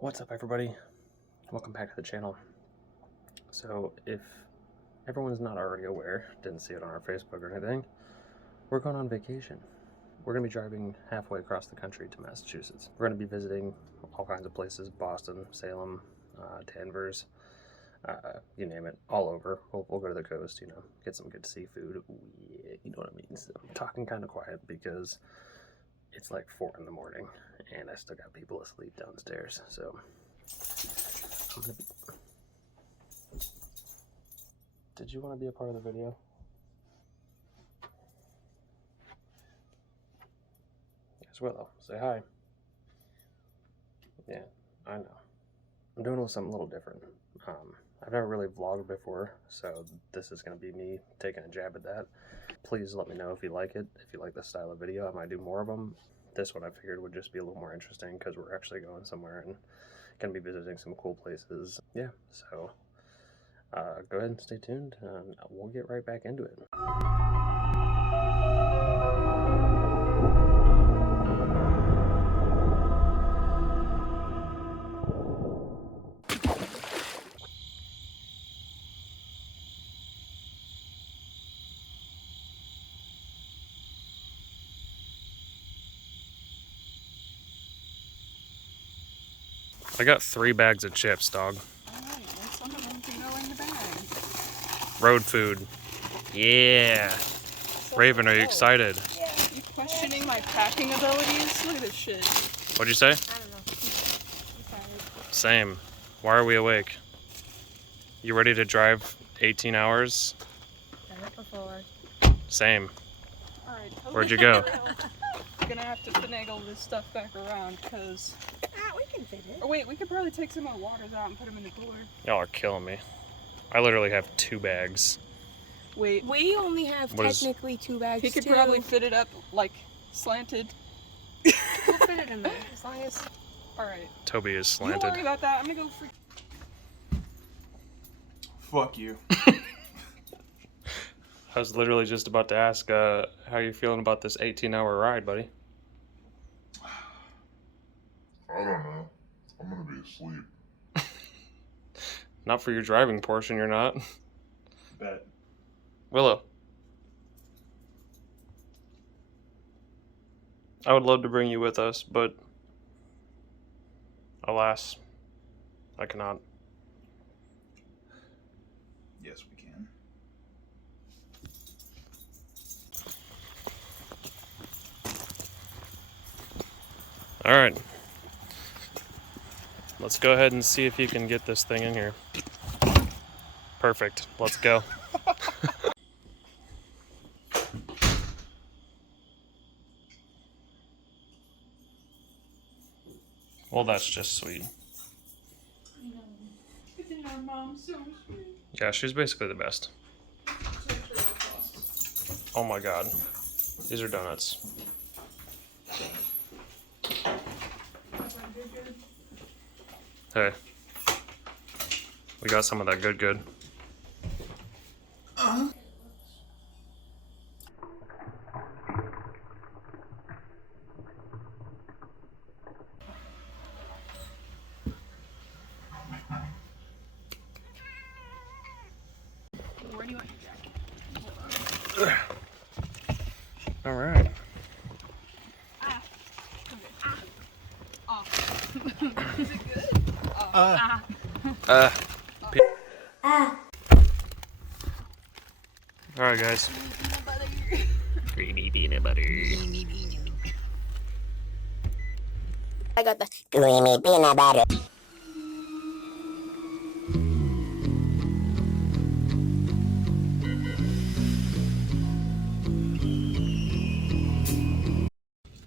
What's up, everybody? Welcome back to the channel. So if everyone's not already aware, didn't see it on our Facebook or anything, we're going on vacation. We're going to be driving halfway across the country to Massachusetts. We're going to be visiting all kinds of places: Boston, Salem, Danvers, you name it, all over. We'll go to the coast, you know, get some good seafood. Yeah, you know what I mean? So I'm talking kind of quiet because it's like 4 in the morning and I still got people asleep downstairs. So I'm gonna be... Did you want to be a part of the video? Yes, Willow, say hi. Yeah, I know. I'm doing something a little different. I've never really vlogged before, so this is going to be me taking a jab at that. Please let me know if you like it, if you like this style of video. I might do more of them. This one I figured would just be a little more interesting because we're actually going somewhere and going to be visiting some cool places. Yeah, so go ahead and stay tuned and we'll get right back into it. I got 3 bags of chips, dog. Alright, well, some of them can go in the bag. Road food. Yeah. Raven, are you excited? Yeah. You questioning my packing abilities? Look at this shit. What'd you say? I don't know. I'm tired. Same. Why are we awake? You ready to drive 18 hours? Done it before. Same. Alright, Where'd you go? I'm gonna have to finagle this stuff back around because. We can fit it. Oh, wait, we could probably take some of the waters out and put them in the cooler. Y'all are killing me. I literally have 2 bags. Wait, We only have What is- technically 2 bags. he could too. probably fit it up like slanted. We'll fit it in there as long as. Alright. Toby is You don't slanted. worry about that. I'm gonna go for. Fuck you. I was literally just about to ask how you feeling about this 18-hour ride, buddy. I don't know. I'm gonna be asleep. Not for your driving portion, you're not. Bet. Willow. I would love to bring you with us, but alas, I cannot. Yes, we can. All right. Let's go ahead and see if you can get this thing in here. Perfect. Let's go. Well, that's just sweet. Getting our mom so sweet. Yeah, she's basically the best. Oh my god. These are donuts. Hey. We got some of that good. Where do you want your jacket? All right. Is it good? All right, guys. Creamy peanut butter. I got the creamy peanut butter.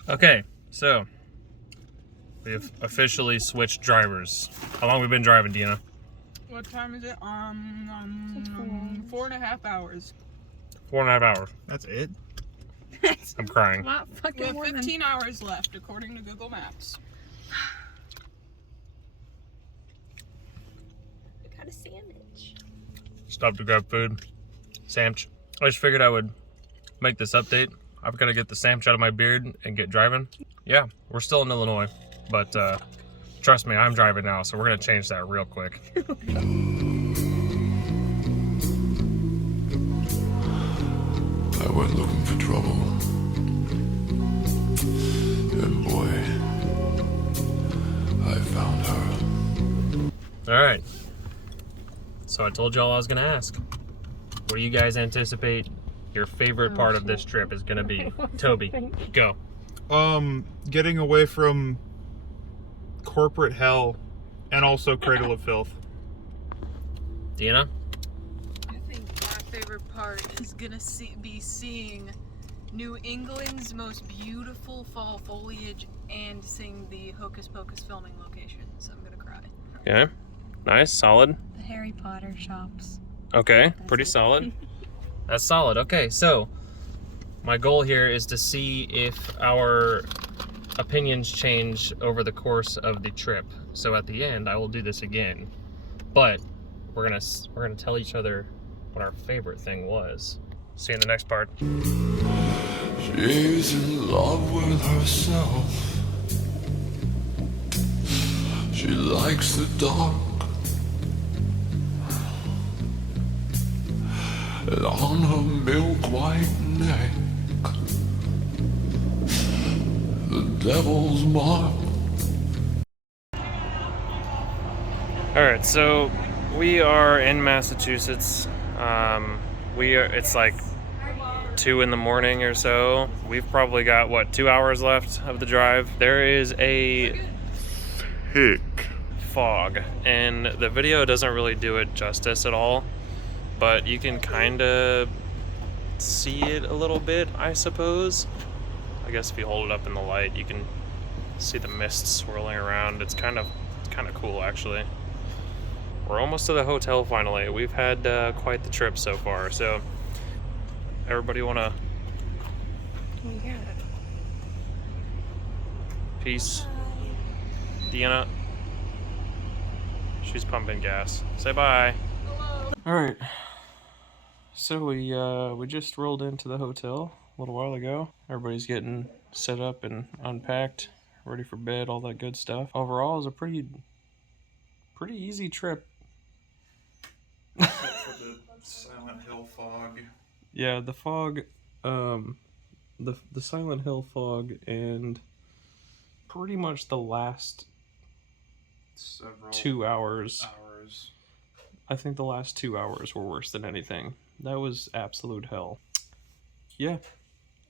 Okay, so we've officially switched drivers. How long have we been driving, Deanna? What time is it? 4.5 hours. 4.5 hours. That's it? I'm crying. Not We fucking have more than 15 hours left, according to Google Maps. I got a sandwich. Stopped to grab food. Sandwich. I just figured I would make this update. I've got to get the sandwich out of my beard and get driving. Yeah, we're still in Illinois, but Trust me, I'm driving now, so we're gonna change that real quick. I went looking for trouble. And boy, I found her. All right. So I told y'all I was gonna ask. What do you guys anticipate your favorite part of this trip is gonna be? Toby, go. Getting away from corporate hell and also Cradle of Filth. Deanna? I think my favorite part is gonna be seeing New England's most beautiful fall foliage and seeing the Hocus Pocus filming locations. I'm gonna cry. Okay. Nice, solid. The Harry Potter shops. Okay, pretty solid. That's solid. Okay, so my goal here is to see if our opinions change over the course of the trip. So at the end, I will do this again, but we're gonna tell each other what our favorite thing was. See you in the next part. She's in love with herself. She likes the dark. And on her milk white neck, the devil's mark. All right, so we are in Massachusetts. It's like 2 in the morning or so. We've probably got, what, 2 hours left of the drive. There is a thick fog, and the video doesn't really do it justice at all, but you can kind of see it a little bit, I suppose. I guess if you hold it up in the light, you can see the mist swirling around. It's kind of cool, actually. We're almost to the hotel finally. We've had quite the trip so far. So, everybody wanna? Yeah. Peace. Deanna. She's pumping gas. Say bye. Hello. All right. So we just rolled into the hotel a little while ago. Everybody's getting set up and unpacked, ready for bed, all that good stuff. Overall, it was a pretty easy trip. Except for the Silent Hill fog. Yeah, the fog, the Silent Hill fog, and pretty much the last Several 2 hours. hours. I think the last 2 hours were worse than anything. That was absolute hell. Yeah,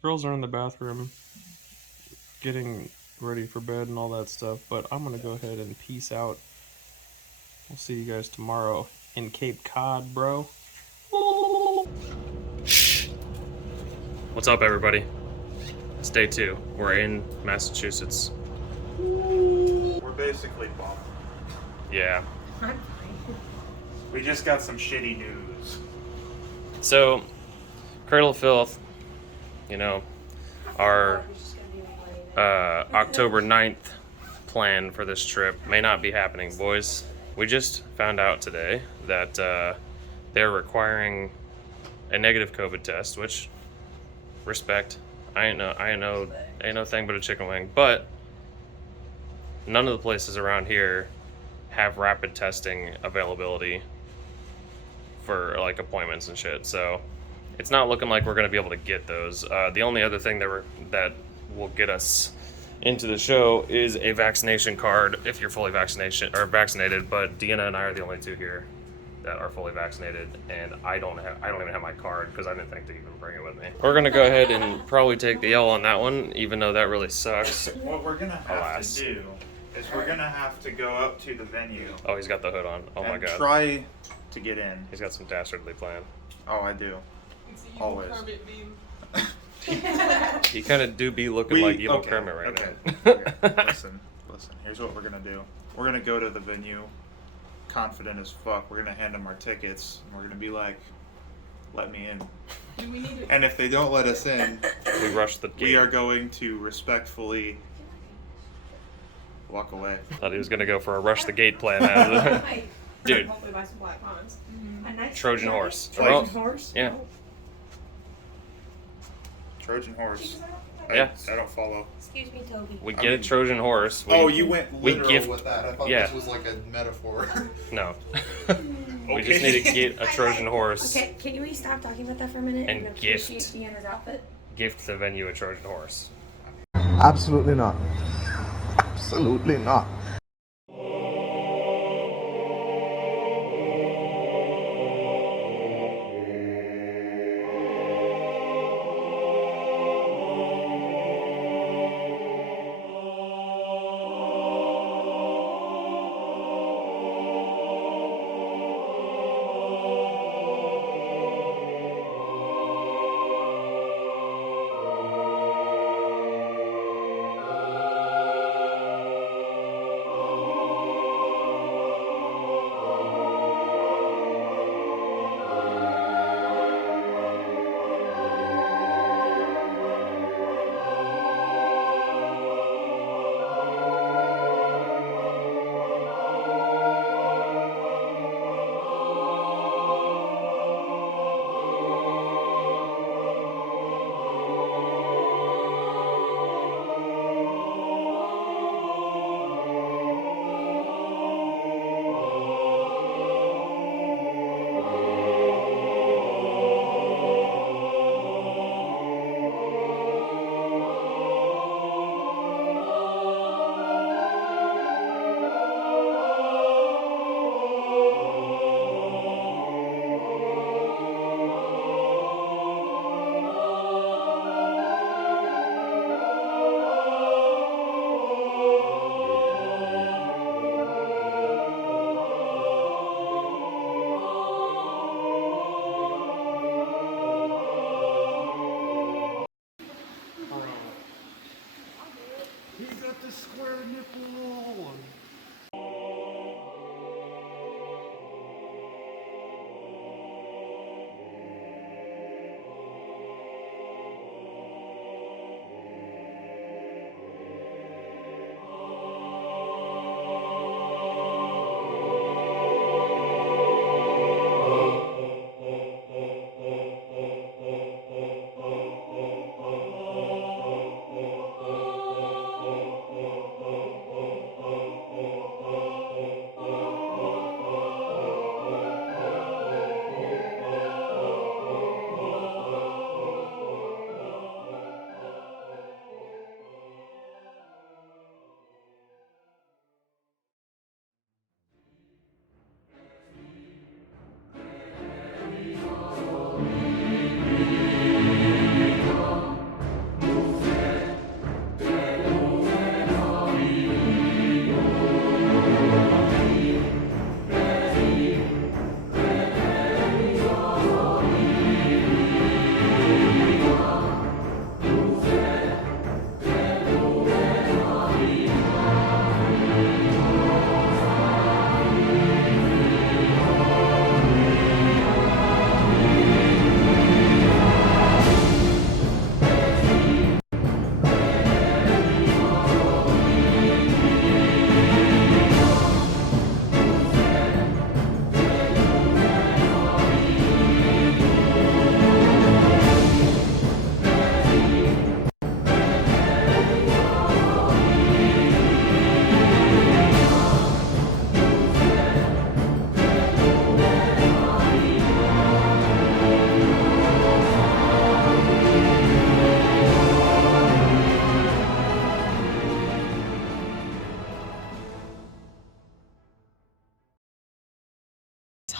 girls are in the bathroom getting ready for bed and all that stuff, but I'm gonna go ahead and peace out. We'll see you guys tomorrow in Cape Cod, bro. What's up, everybody? It's day 2. We're in Massachusetts. We're basically bummed. Yeah. We just got some shitty news. So, Cradle of Filth, you know, our October 9th plan for this trip may not be happening, boys. We just found out today that they're requiring a negative COVID test, which, respect. I ain't no thing but a chicken wing. But none of the places around here have rapid testing availability for like appointments and shit. So it's not looking like we're gonna be able to get those. The only other thing that will get us into the show is a vaccination card if you're fully vaccinated. But Deanna and I are the only two here that are fully vaccinated, and I don't even have my card because I didn't think to even bring it with me. We're gonna go ahead and probably take the L on that one, even though that really sucks. What we're gonna have Alas. to do is we're gonna have to go up to the venue. Oh, he's got the hood on. Oh my god. Try to get in. He's got some dastardly plan. Oh, I do. Always. He kind of do be looking like evil Kermit right now. Okay. Listen. Here's what we're gonna do. We're gonna go to the venue, confident as fuck. We're gonna hand them our tickets, and we're gonna be like, "Let me in." Do we need And if they don't let us in, We rushed the gate. we are going to respectfully walk away. Thought he was gonna go for a rush the gate plan. Dude. Hopefully buy some black ones. A nice Trojan horse. Trojan horse? Yeah. Trojan horse. Yeah. I don't follow. Excuse me, Toby. We get a Trojan horse. Oh, you went we literal gift- with that. I thought yeah. this was like a metaphor. No. We just need to get a Trojan horse. Okay, can we stop talking about that for a minute And appreciate gift. Deanna's outfit? Gift the venue a Trojan horse. Absolutely not. Absolutely not.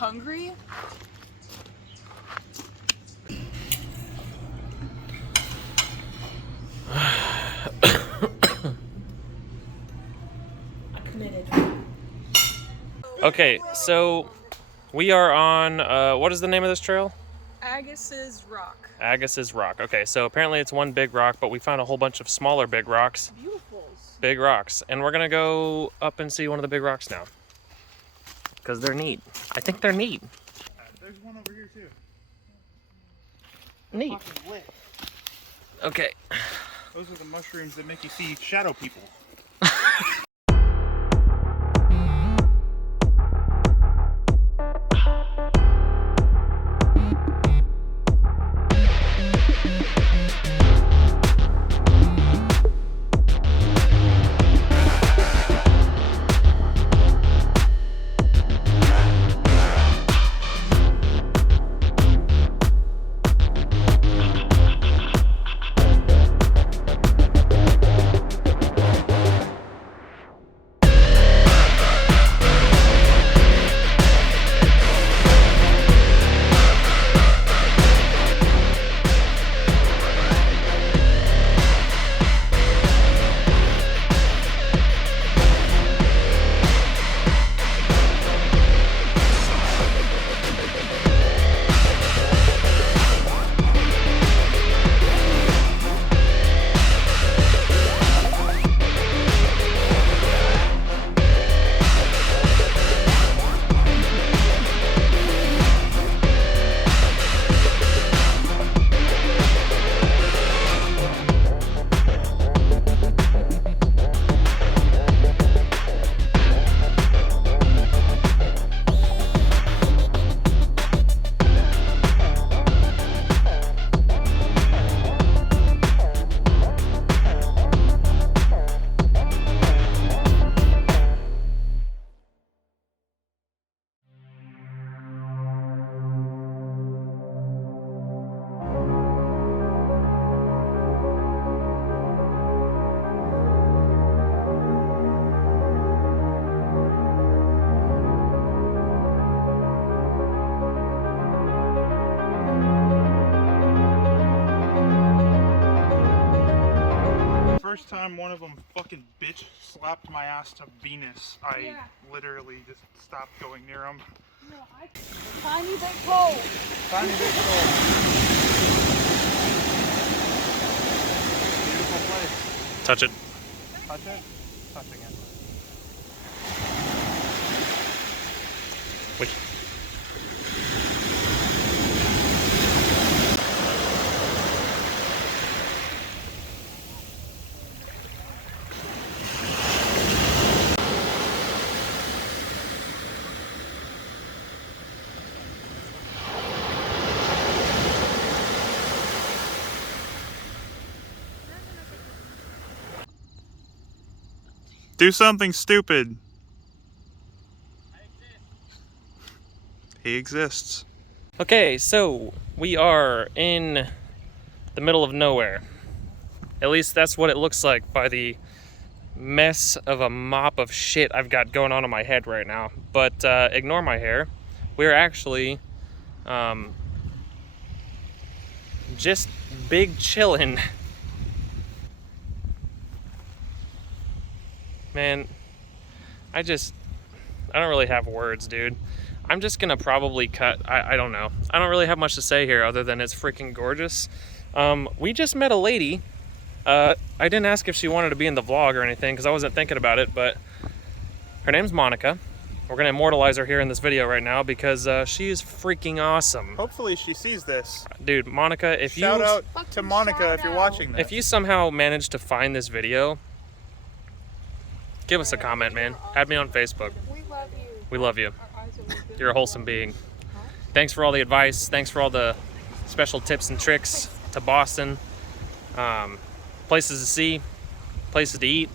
Hungry? Committed. Okay, so we are on, what is the name of this trail? Agus's Rock. Agus's Rock. Okay, so apparently it's one big rock, but we found a whole bunch of smaller big rocks. Beautiful. Big rocks. And we're gonna go up and see one of the big rocks now. Because they're neat. I think they're neat. There's one over here too. Neat. Fucking lit. Okay. Those are the mushrooms that make you see shadow people. first time one of them fucking bitch slapped my ass to Venus, I literally just stopped going near them. No, tiny big hole. Tiny big hole. Beautiful place. Touch it. Touch it? Touching it. Which? Do something stupid. He exists. Okay, so we are in the middle of nowhere. At least that's what it looks like by the mess of a mop of shit I've got going on in my head right now. But ignore my hair. We're actually just big chillin'. Man, I don't really have words, dude. I'm just gonna probably cut, I don't know. I don't really have much to say here other than it's freaking gorgeous. We just met a lady. I didn't ask if she wanted to be in the vlog or anything because I wasn't thinking about it, but her name's Monica. We're gonna immortalize her here in this video right now because she is freaking awesome. Hopefully she sees this. Dude, Monica, if you... Shout out to Monica if you're watching this. If you somehow manage to find this video, give us a comment, man. Add me on Facebook. We love you. We love you. Our eyes are open. You're a wholesome being. Thanks for all the advice. Thanks for all the special tips and tricks to Boston. Places to see, places to eat.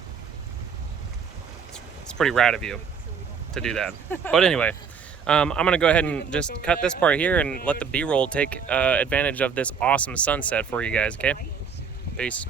It's pretty rad of you to do that. But anyway, I'm gonna go ahead and just cut this part here and let the B-roll take advantage of this awesome sunset for you guys, okay? Peace.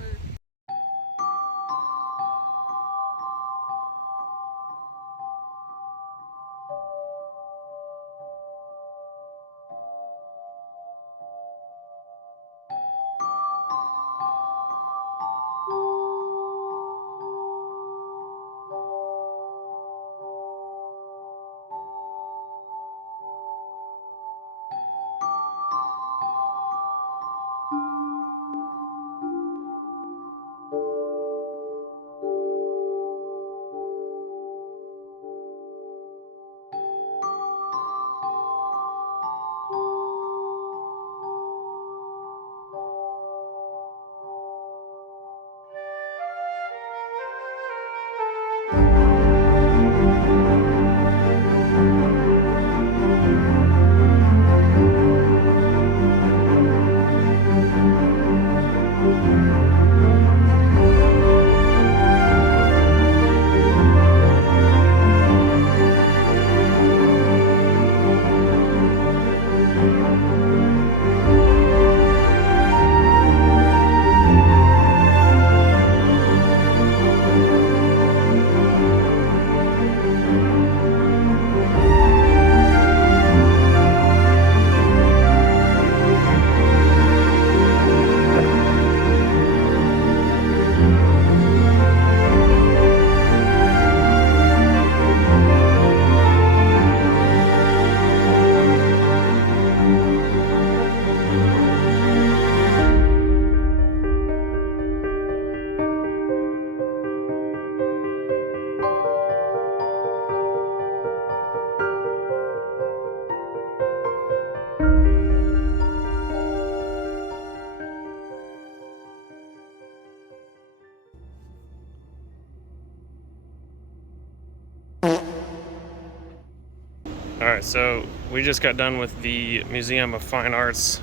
Alright, so we just got done with the Museum of Fine Arts.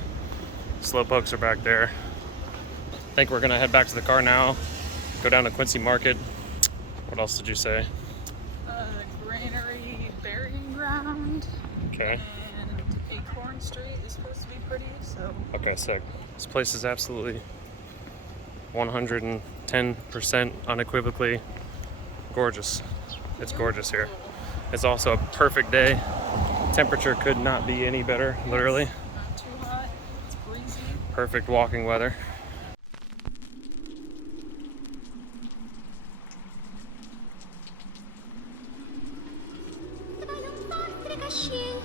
Slowpokes are back there. I think we're gonna head back to the car now, go down to Quincy Market. What else did you say? Granary burying ground. Okay. And Acorn Street is supposed to be pretty, so. Okay, sick. This place is absolutely 110% unequivocally gorgeous. It's gorgeous here. It's also a perfect day. Temperature could not be any better, literally. Not too hot, it's breezy. Perfect walking weather. чаще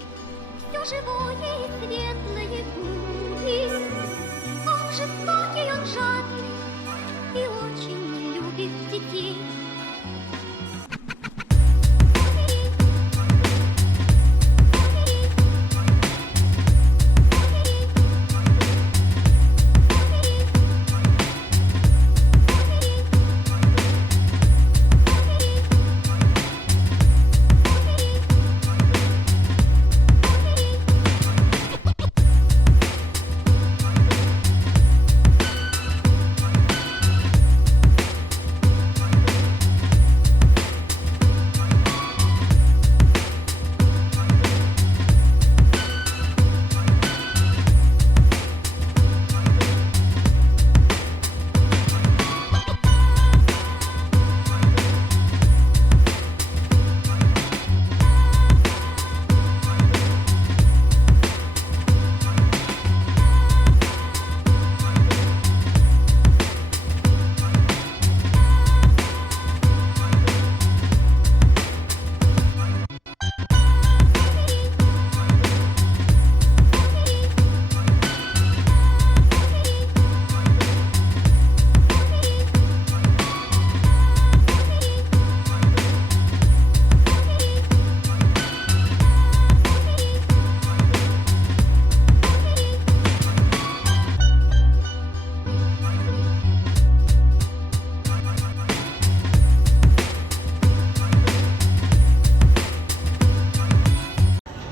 все живое и светлое будет. Он жестокий, он жадный и очень не любит детей.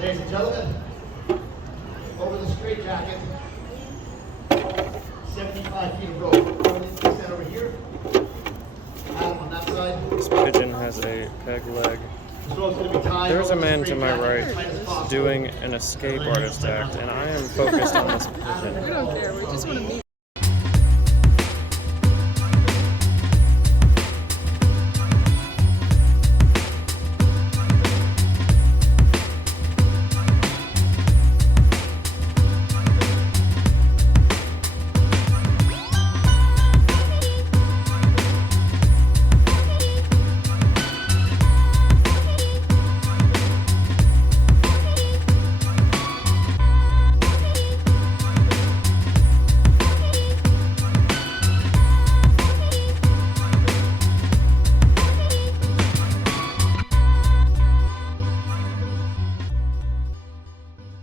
Ladies and gentlemen, over the straight jacket, 75 feet of rope. Stand over here. Adam on that side. This pigeon has a peg leg. There's a man to my right doing an escape artist act, and I am focused on this pigeon. We don't care, we just want to meet.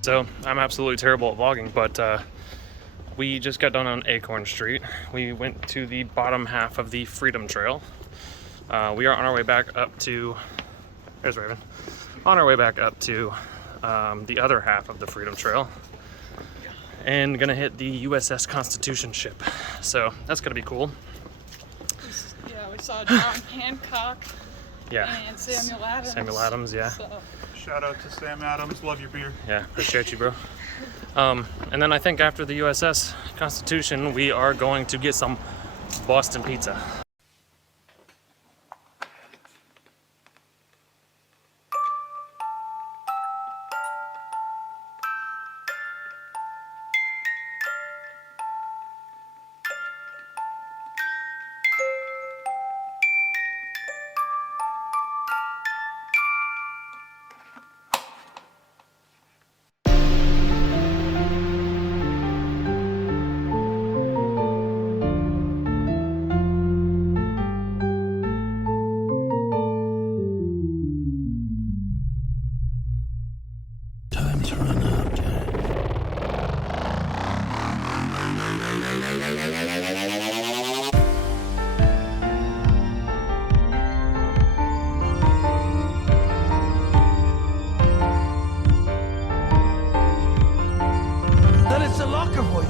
So I'm absolutely terrible at vlogging, but we just got done on Acorn Street. We went to the bottom half of the Freedom Trail. We are on our way back up to, there's Raven, on our way back up to the other half of the Freedom Trail and gonna hit the USS Constitution ship. So that's gonna be cool. Yeah, we saw John Hancock Yeah. and Samuel Adams. Samuel Adams, yeah. So. Shout out to Sam Adams. Love your beer. Yeah, appreciate you, bro. And then I think after the USS Constitution, we are going to get some Boston pizza. Time's run out. Then it's a locker for you.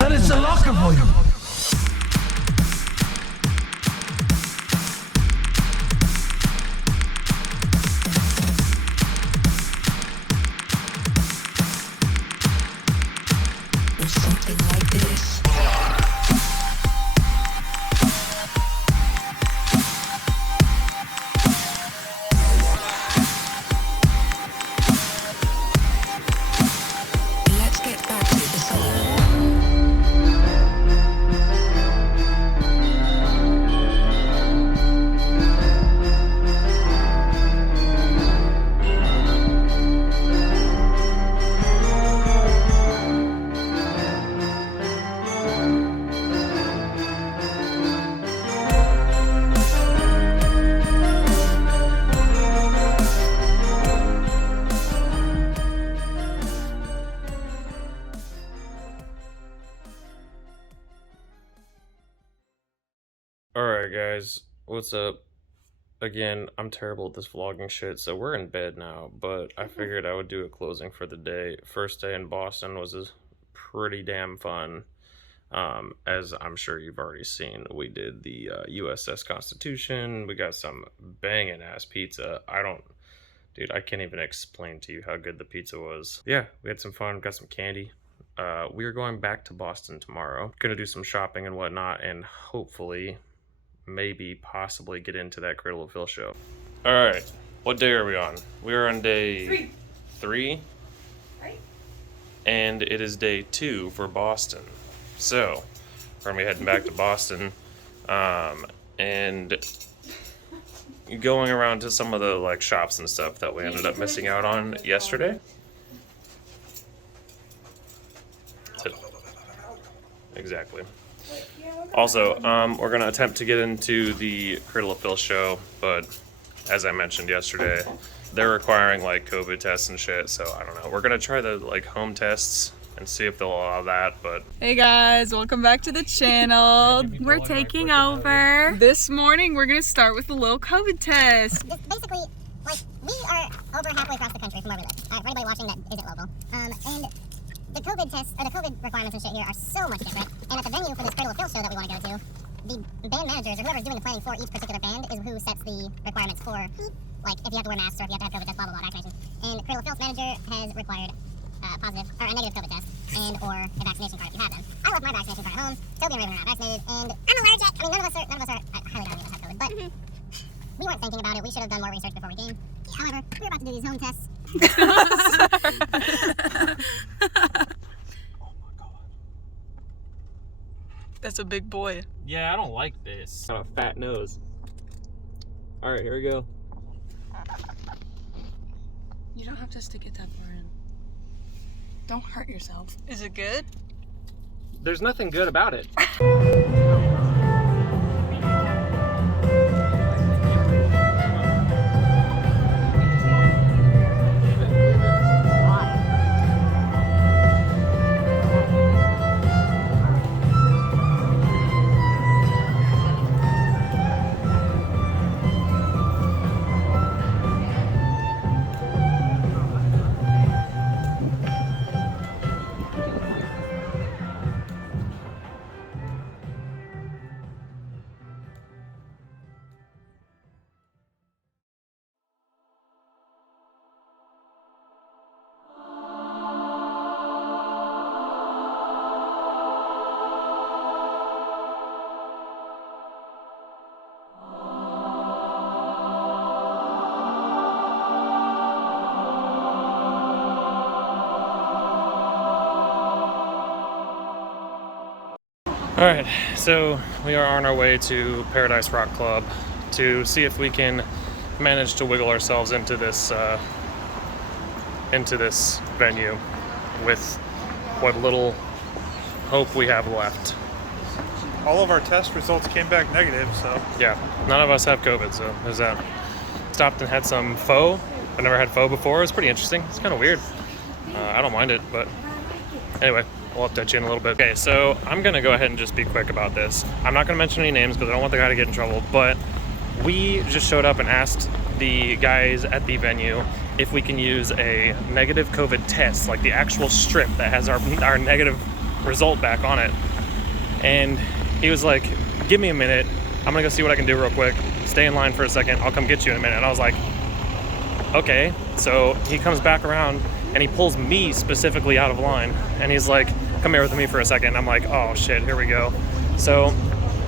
Then it's a locker for you. Something like this. Alright guys, what's up? Again, I'm terrible at this vlogging shit, so we're in bed now, but I figured I would do a closing for the day. First day in Boston was pretty damn fun. As I'm sure you've already seen, we did the USS Constitution. We got some banging ass pizza. Dude, I can't even explain to you how good the pizza was. Yeah, we had some fun, got some candy. We are going back to Boston tomorrow. Gonna do some shopping and whatnot, and hopefully, maybe, possibly get into that Cradle of Filth show. Alright, what day are we on? We are on day 3? Right. And it is day 2 for Boston. So, we're gonna be heading back to Boston, and going around to some of the like shops and stuff that we ended up missing out on yesterday. Exactly. Also, we're gonna attempt to get into the Cradle of Filth show, but as I mentioned yesterday, they're requiring like COVID tests and shit, so I don't know. We're gonna try the like home tests and see if they'll allow that, but... Hey guys, welcome back to the channel. We're taking over. This morning, we're gonna start with a little COVID test. Basically, like, we are over halfway across the country from where we live. For anybody watching that isn't local. And the COVID tests, or the COVID requirements and shit here are so much different. And at the venue for this Cradle of Filth show that we want to go to, the band managers, or whoever's doing the planning for each particular band, is who sets the requirements for, like, if you have to wear masks or if you have to have COVID test, blah, blah, blah, vaccination. And Cradle of Filth manager has required positive, or a negative COVID test, and or a vaccination card if you have them. I left my vaccination card at home. Toby and Raven are not vaccinated, and I'm allergic. I mean, none of us are, I highly doubt any of us have COVID, but we weren't thinking about it. We should have done more research before we came. However, we're about to do these home tests. That's a big boy. Yeah, I don't like this. Got a fat nose. Alright, here we go. You don't have to stick it that far in. Don't hurt yourself. Is it good? There's nothing good about it. Alright, so we are on our way to Paradise Rock Club to see if we can manage to wiggle ourselves into this venue with what little hope we have left. All of our test results came back negative, so... Yeah, none of us have COVID, so there's that. Stopped and had some pho. I've never had pho before. It was pretty interesting. It's kind of weird. I don't mind it, but anyway. We'll update you in a little bit. Okay, so I'm gonna go ahead and just be quick about this. I'm not gonna mention any names because I don't want the guy to get in trouble, but we just showed up and asked the guys at the venue if we can use a negative COVID test, like the actual strip that has our negative result back on it. And he was like, give me a minute. I'm gonna go see what I can do real quick. Stay in line for a second. I'll come get you in a minute. And I was like, okay. So he comes back around and he pulls me specifically out of line. And he's like, come here with me for a second. I'm like, oh shit, here we go. So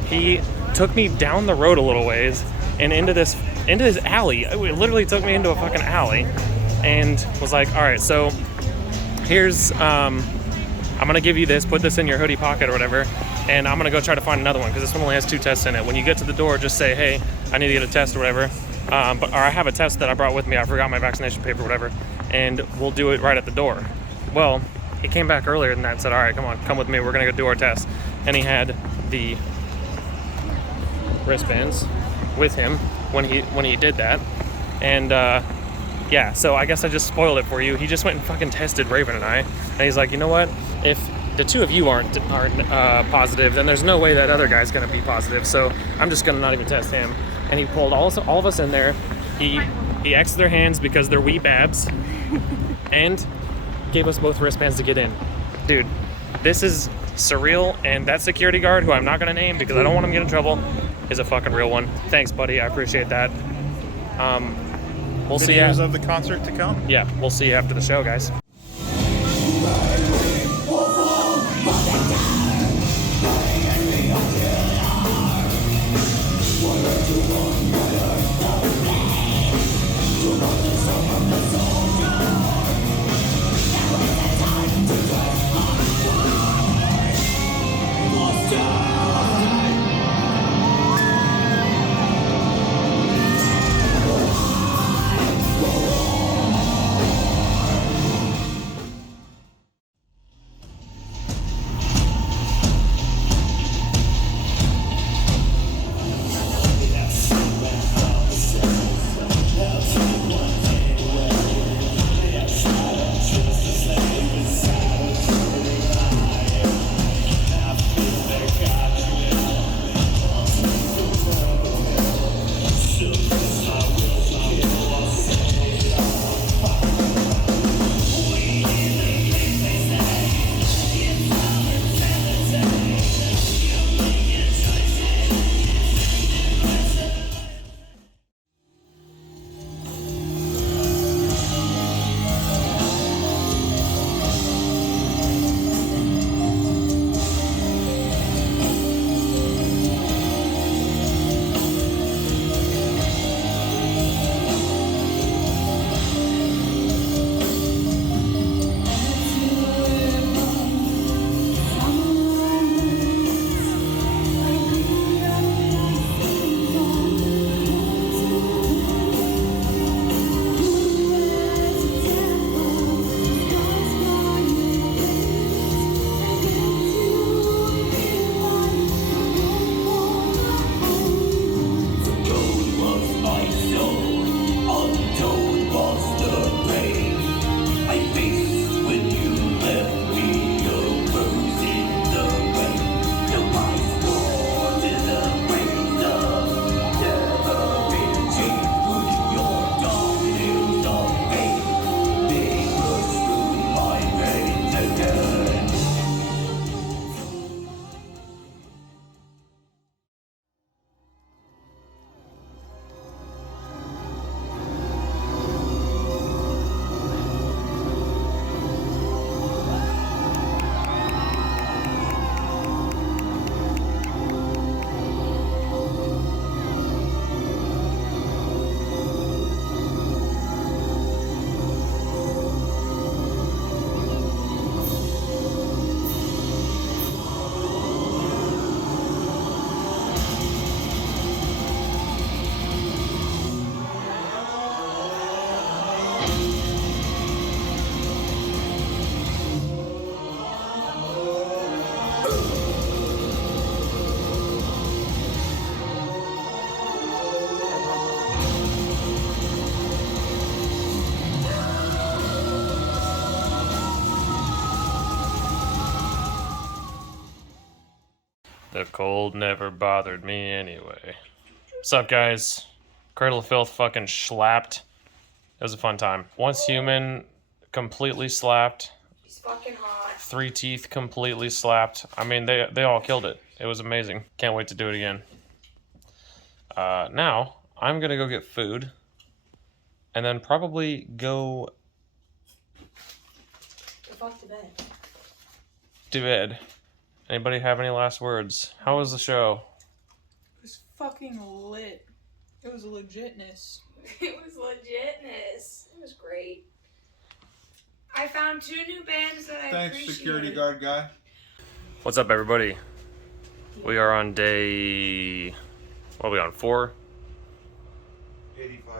he took me down the road a little ways and into this alley. It literally took me into a fucking alley and was like, all right, so here's, I'm gonna give you this, put this in your hoodie pocket or whatever, and I'm gonna go try to find another one because this one only has 2 tests in it. When you get to the door, just say, hey, I need to get a test or whatever. Or I have a test that I brought with me. I forgot my vaccination paper or whatever, and we'll do it right at the door. Well, he came back earlier than that and said, all right, come on, come with me. We're gonna go do our test. And he had the wristbands with him when he did that. And yeah, so I guess I just spoiled it for you. He just went and fucking tested Raven and I. And he's like, you know what? If the two of you aren't positive, then there's no way that other guy's gonna be positive. So I'm just gonna not even test him. And he pulled all of us in there. He X'd their hands because they're wee babs, and gave us both wristbands to get in. Dude, this is surreal, and that security guard, who I'm not gonna name because I don't want him to get in trouble, is a fucking real one. Thanks, buddy. I appreciate that. We'll see you. Videos of the concert to come? Yeah, we'll see you after the show, guys. The cold never bothered me anyway. What's up, guys? Cradle of Filth fucking slapped. It was a fun time. Once Human completely slapped. He's fucking hot. Three Teeth completely slapped. I mean, they all killed it. It was amazing. Can't wait to do it again. Now, I'm gonna go get food. And then probably go... Go fuck to bed. To bed. Anybody have any last words? How was the show? It was fucking lit. It was legitness. It was legitness. It was great. I found 2 new bands that I appreciated. Thanks, security guard guy. What's up, everybody? We are on day... What are we on, 4? 85.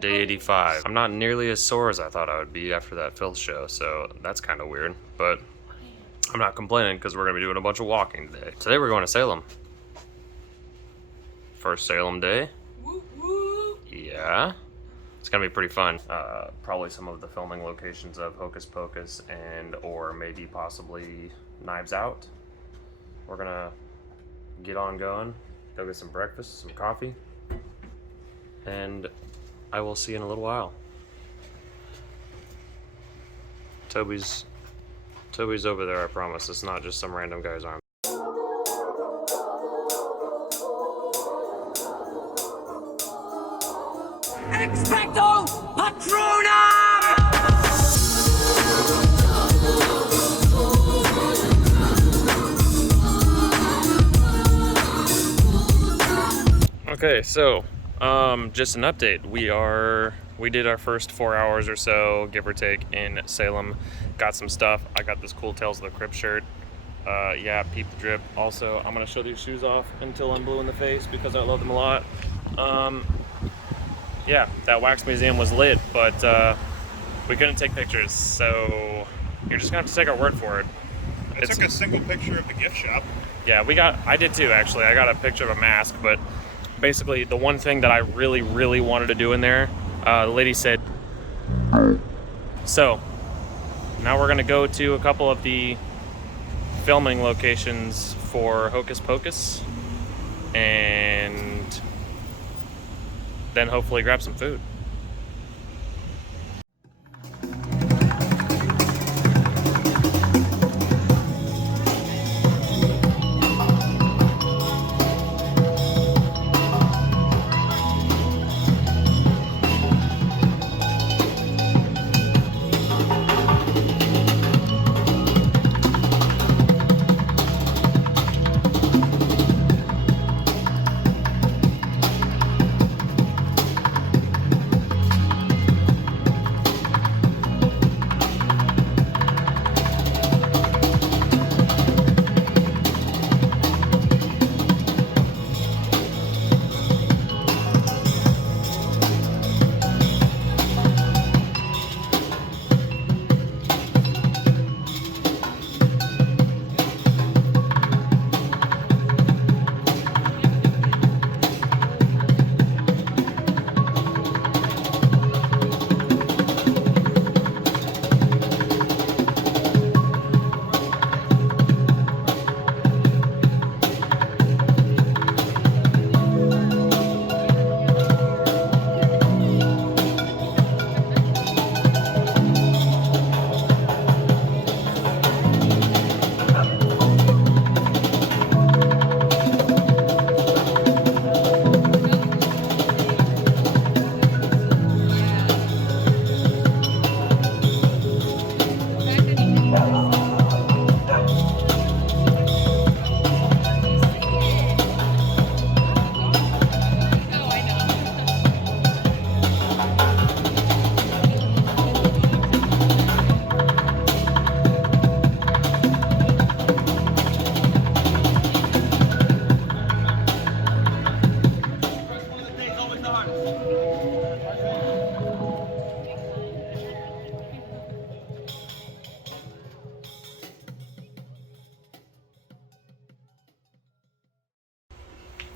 Day 85. I'm not nearly as sore as I thought I would be after that Filth show, so that's kind of weird. But I'm not complaining because we're going to be doing a bunch of walking today. Today we're going to Salem. First Salem day. Woo woo. Yeah. It's gonna be pretty fun. Probably some of the filming locations of Hocus Pocus and or maybe possibly Knives Out. We're gonna get on going, go get some breakfast, some coffee, and I will see you in a little while. Toby's over there, I promise. It's not just some random guy's arm. Expecto Patronum! Okay, so just an update. We did our first 4 hours or so, give or take, in Salem. Got some stuff. I got this cool Tales of the Crypt shirt. Yeah, peep the drip. Also, I'm gonna show these shoes off until I'm blue in the face because I love them a lot. Yeah, that wax museum was lit, but we couldn't take pictures, so you're just gonna have to take our word for it. I took a single picture of the gift shop. Yeah, I did too, actually. I got a picture of a mask, but basically the one thing that I really, really wanted to do in there, the lady said. So, now we're gonna go to a couple of the filming locations for Hocus Pocus, and then hopefully grab some food.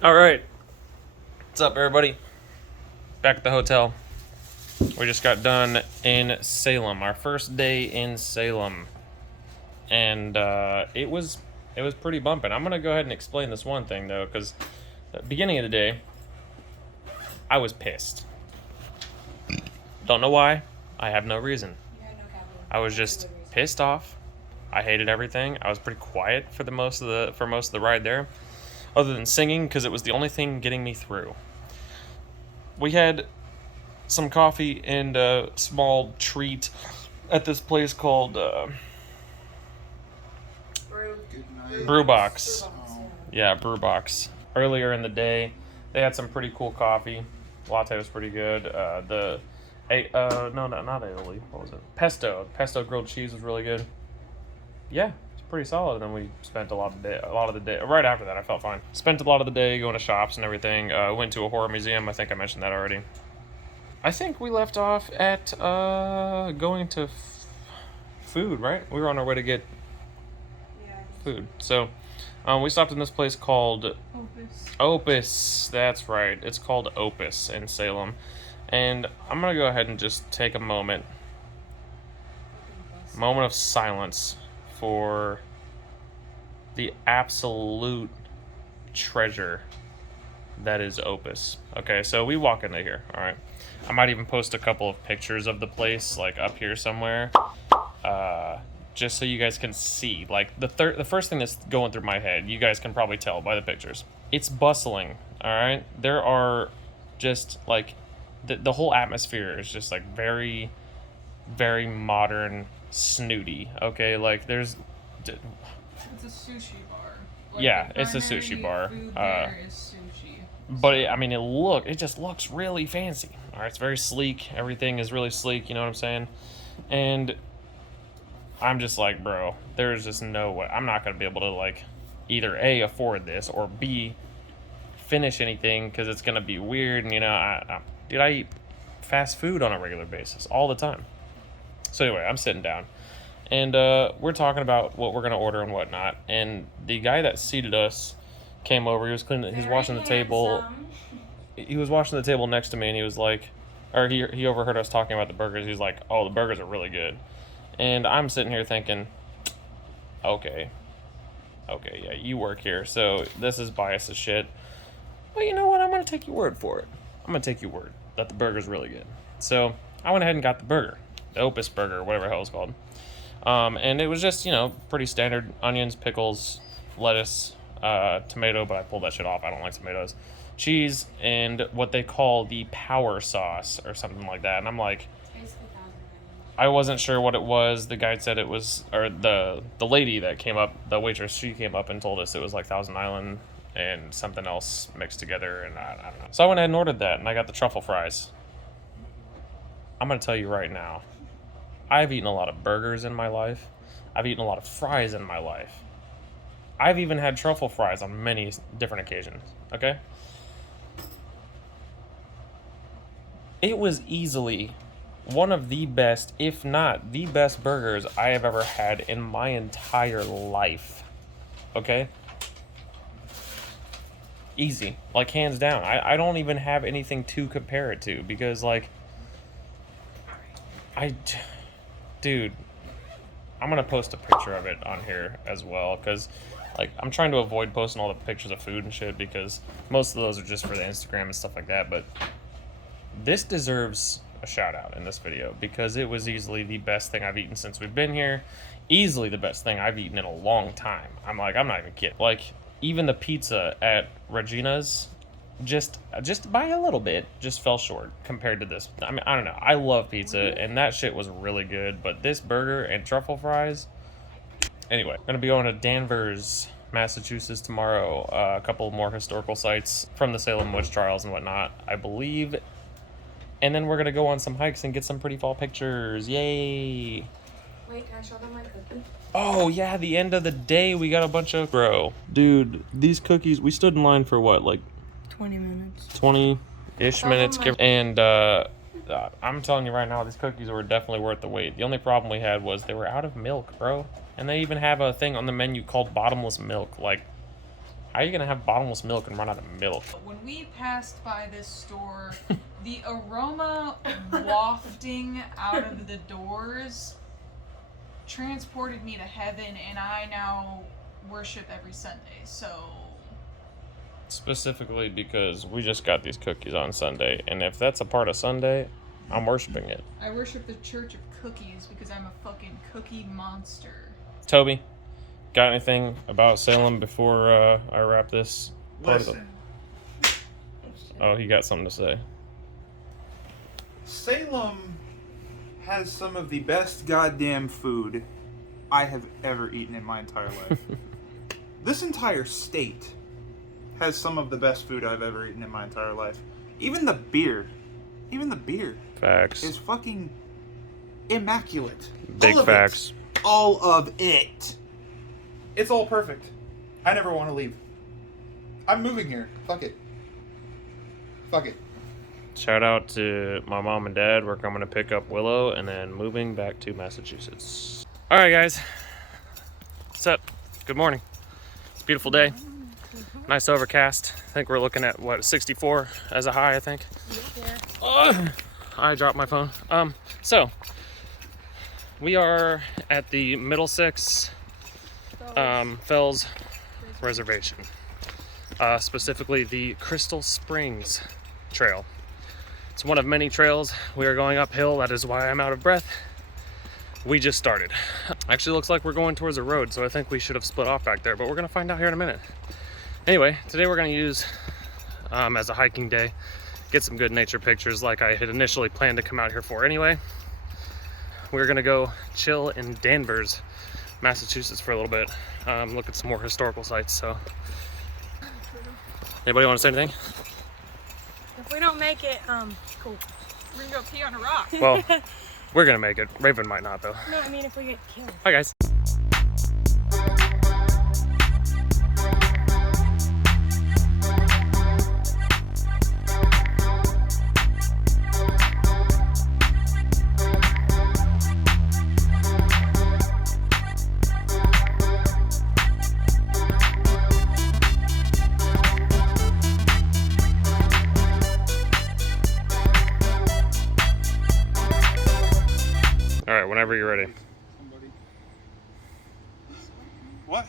All right, what's up, everybody? Back at the hotel. We just got done in Salem, our first day in Salem, and it was pretty bumping. I'm gonna go ahead and explain this one thing though, because at the beginning of the day, I was pissed. Don't know why. I have no reason. I was just pissed off. I hated everything. I was pretty quiet for most of the ride there, other than singing, because it was the only thing getting me through. We had some coffee and a small treat at this place called Brewbox. Yeah, Brewbox. Earlier in the day, they had some pretty cool coffee. Latte was pretty good. Not aioli. What was it? Pesto grilled cheese was really good. Yeah, it's pretty solid. And then we spent a lot of the day. Right after that, I felt fine. Spent a lot of the day going to shops and everything. Went to a horror museum. I think I mentioned that already. I think we left off at going to food, right? We were on our way to get food. So we stopped in this place called Opus. That's right. It's called Opus in Salem. And I'm gonna go ahead and just take a moment of silence for the absolute treasure that is Opus. Okay, so we walk into here, all right? I might even post a couple of pictures of the place, like up here somewhere, just so you guys can see. Like the first thing that's going through my head, you guys can probably tell by the pictures. It's bustling, all right? There are just like, the whole atmosphere is just like very, very modern, snooty, okay? Like there's... It's a sushi bar. Like, yeah, it's a sushi bar. Food there is sushi. But I mean, it just looks really fancy. All right, it's very sleek. Everything is really sleek. You know what I'm saying? And I'm just like, bro, there's just no way. I'm not gonna be able to like either A, afford this, or B, finish anything because it's gonna be weird. And you know, I eat fast food on a regular basis all the time. So anyway, I'm sitting down. And we're talking about what we're gonna order and whatnot. And the guy that seated us came over. He was cleaning. He's washing the table. He was washing the table next to me, and he was like, or he overheard us talking about the burgers. He's like, "Oh, the burgers are really good." And I'm sitting here thinking, okay, yeah, you work here, so this is biased as shit. But you know what? I'm gonna take your word for it. I'm gonna take your word that the burger's really good. So I went ahead and got the burger, the Opus burger, whatever the hell it's called. And it was just, you know, pretty standard: onions, pickles, lettuce, tomato, but I pulled that shit off. I don't like tomatoes. Cheese, and what they call the power sauce or something like that. And I'm like, I wasn't sure what it was. The guy said it was, or the lady that came up, the waitress, she came up and told us it was like Thousand Island and something else mixed together, and I don't know. So I went ahead and ordered that, and I got the truffle fries. I'm gonna tell you right now, I've eaten a lot of burgers in my life. I've eaten a lot of fries in my life. I've even had truffle fries on many different occasions, okay? It was easily one of the best, if not the best burgers I have ever had in my entire life, okay? Easy, like hands down. I don't even have anything to compare it to because like, dude, I'm gonna post a picture of it on here as well because like I'm trying to avoid posting all the pictures of food and shit because most of those are just for the Instagram and stuff like that, but this deserves a shout out in this video because it was easily the best thing I've eaten since we've been here. Easily the best thing I've eaten in a long time. I'm not even kidding. Like even the pizza at Regina's, just by a little bit, just fell short compared to this. I mean, I don't know. I love pizza and that shit was really good, but this burger and truffle fries. Anyway, I'm gonna be going to Danvers, Massachusetts tomorrow. A couple more historical sites from the Salem witch trials and whatnot, I believe. And then we're gonna go on some hikes and get some pretty fall pictures. Yay! Wait, can I show them my cookie? Oh yeah, the end of the day we got a bunch of... Bro, dude, these cookies, we stood in line for what, like 20 minutes. 20-ish minutes. And I'm telling you right now, these cookies were definitely worth the wait. The only problem we had was they were out of milk, bro. And they even have a thing on the menu called bottomless milk. Like, how are you gonna have bottomless milk and run out of milk? When we passed by this store, the aroma wafting out of the doors transported me to heaven, and I now worship every Sunday, so... Specifically because we just got these cookies on Sunday, and if that's a part of Sunday, I'm worshiping it. I worship the Church of Cookies because I'm a fucking cookie monster. Toby, got anything about Salem before I wrap this? Listen. Oh, he got something to say. Salem has some of the best goddamn food I have ever eaten in my entire life. This entire state has some of the best food I've ever eaten in my entire life. Even the beer Facts. is fucking immaculate. Big facts. All of it. It's all perfect. I never want to leave. I'm moving here. Fuck it. Shout out to my mom and dad. We're coming to pick up Willow and then moving back to Massachusetts. All right, guys. What's up? Good morning. It's a beautiful day. Nice overcast. I think we're looking at, what, 64 as a high, I think? Yeah. I dropped my phone. So we are at the Middlesex Fells Reservation, specifically the Crystal Springs Trail. It's one of many trails. We are going uphill. That is why I'm out of breath. We just started. Actually looks like we're going towards a road, so I think we should have split off back there, but we're gonna find out here in a minute. Anyway, today we're gonna use as a hiking day, get some good nature pictures like I had initially planned to come out here for anyway. We're gonna go chill in Danvers, Massachusetts for a little bit, look at some more historical sites. So anybody want to say anything? If we don't make it, cool. We're gonna go pee on a rock. Well, we're gonna make it. Raven might not though. No, I mean if we get killed. Hi guys. All right, whenever you're ready. What?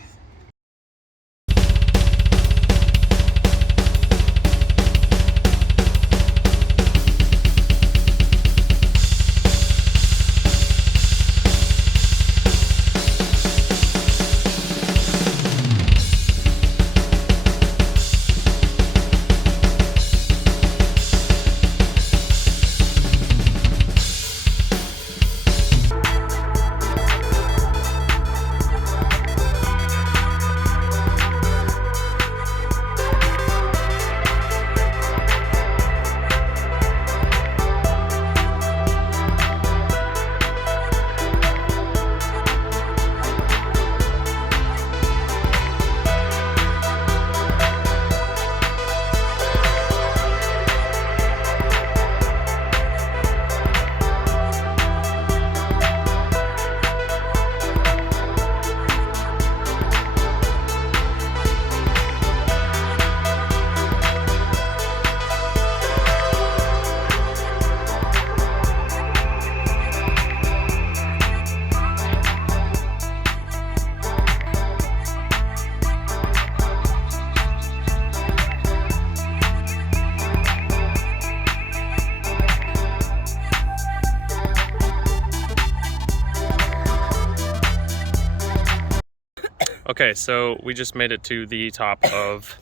Okay, so we just made it to the top of